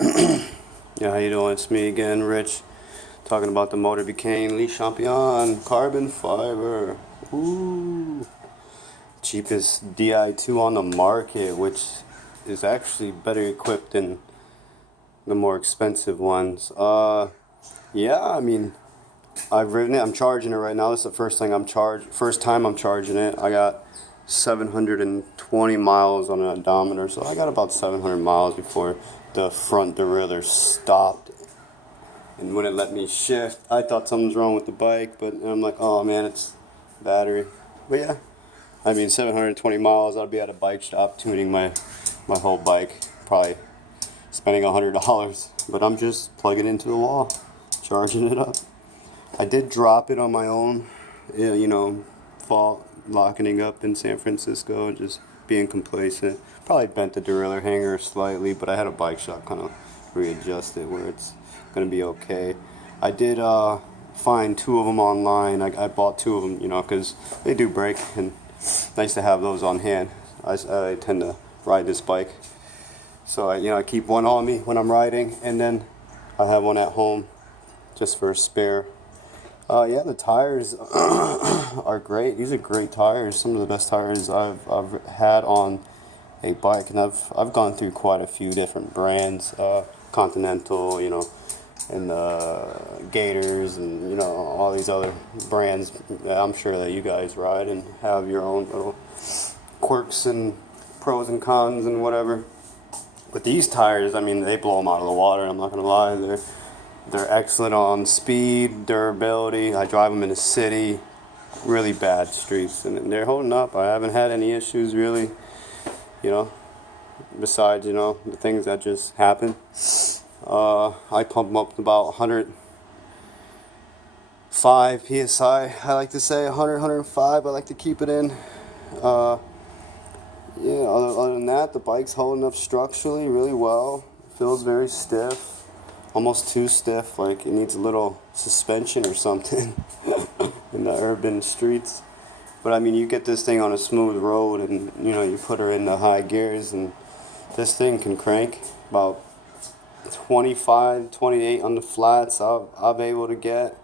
Yeah, how you doing? It's me again, Rich, talking about the motobecane Le Champion carbon fiber. Ooh, cheapest Di2 on the market, which is actually better equipped than the more expensive ones. Yeah, I mean, I've ridden it. I'm charging it right now. This is the first time I'm charging it. I got 720 miles on an odometer, so I got about 700 miles before the front derailleur stopped and wouldn't let me shift. I thought something was wrong with the bike, but I'm like, oh man, it's battery. But yeah, I mean, 720 miles, I'll be at a bike shop tuning my whole bike, probably spending $100, but I'm just plugging it into the wall, charging it up. I did drop it on my own, locking up in San Francisco, just being complacent. Probably bent the derailleur hanger slightly, but I had a bike shop kind of readjust it where it's going to be okay. I did find two of them online. I bought two of them, because they do break, and nice to have those on hand. I tend to ride this bike, so I keep one on me when I'm riding, and then I have one at home just for a spare. Yeah, the tires are great. These are great tires. Some of the best tires I've had on a bike, and I've gone through quite a few different brands, Continental, and Gators, and all these other brands. I'm sure that you guys ride and have your own little quirks and pros and cons and whatever. But these tires, I mean, they blow them out of the water. I'm not gonna lie. They're excellent on speed, durability. I drive them in the city, really bad streets, and they're holding up. I haven't had any issues really, besides, the things that just happen. I pump them up to about 105 PSI. I like to say 100, 105. I like to keep it in. Other than that, the bike's holding up structurally really well. It feels very stiff. Almost too stiff, like it needs a little suspension or something in the urban streets. But I mean, you get this thing on a smooth road, and you put her in the high gears, and this thing can crank about 25, 28 on the flats. I'm able to get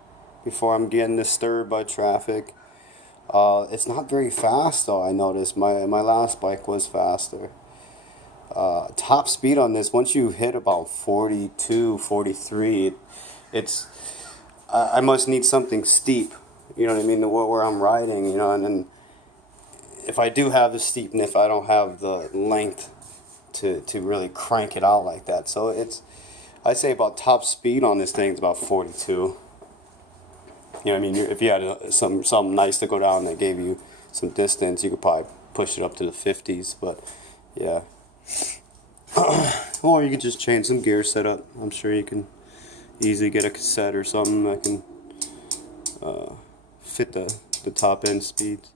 before I'm getting disturbed by traffic. It's not very fast though. I noticed my last bike was faster. Top speed on this, once you hit about 42, 43, I must need something steep, what I mean, where I'm riding, and then if I do have the steepness, I don't have the length to really crank it out like that. So I'd say about top speed on this thing is about 42. I mean, if you had something nice to go down that gave you some distance, you could probably push it up to the 50s, but yeah. Or you could just change some gear setup. I'm sure you can easily get a cassette or something that can fit the top end speeds.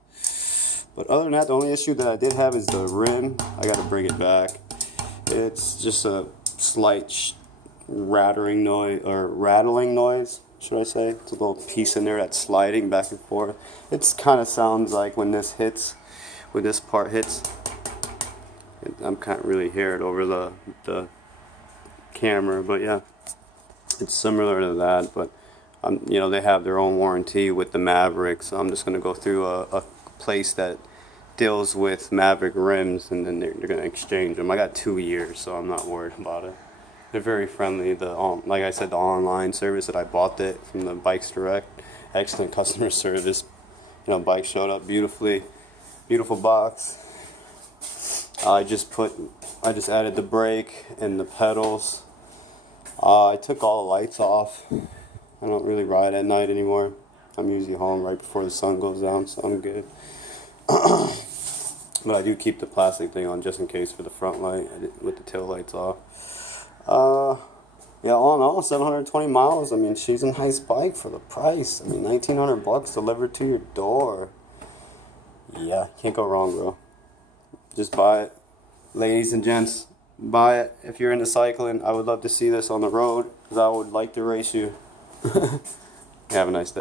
But other than that, the only issue that I did have is the rim. I got to bring it back. It's just a slight rattling noise, should I say. It's a little piece in there that's sliding back and forth. It kind of sounds like when this part hits. I can't really hear it over the camera, but yeah, it's similar to that. But they have their own warranty with the Maverick, so I'm just gonna go through a place that deals with Maverick rims, and then they're gonna exchange them. I got 2 years, so I'm not worried about it. They're very friendly. Like I said, the online service that I bought it from, the bikesdirect, excellent customer service. Bike showed up beautifully, beautiful box. I just added the brake and the pedals. I took all the lights off. I don't really ride at night anymore. I'm usually home right before the sun goes down, so I'm good. But I do keep the plastic thing on just in case for the front light with the tail lights off. Yeah, all in all, 720 miles. I mean, she's a nice bike for the price. I mean, $1,900 delivered to your door. Yeah, can't go wrong, bro. Just buy it. Ladies and gents, buy it. If you're into cycling, I would love to see this on the road, because I would like to race you. Have a nice day.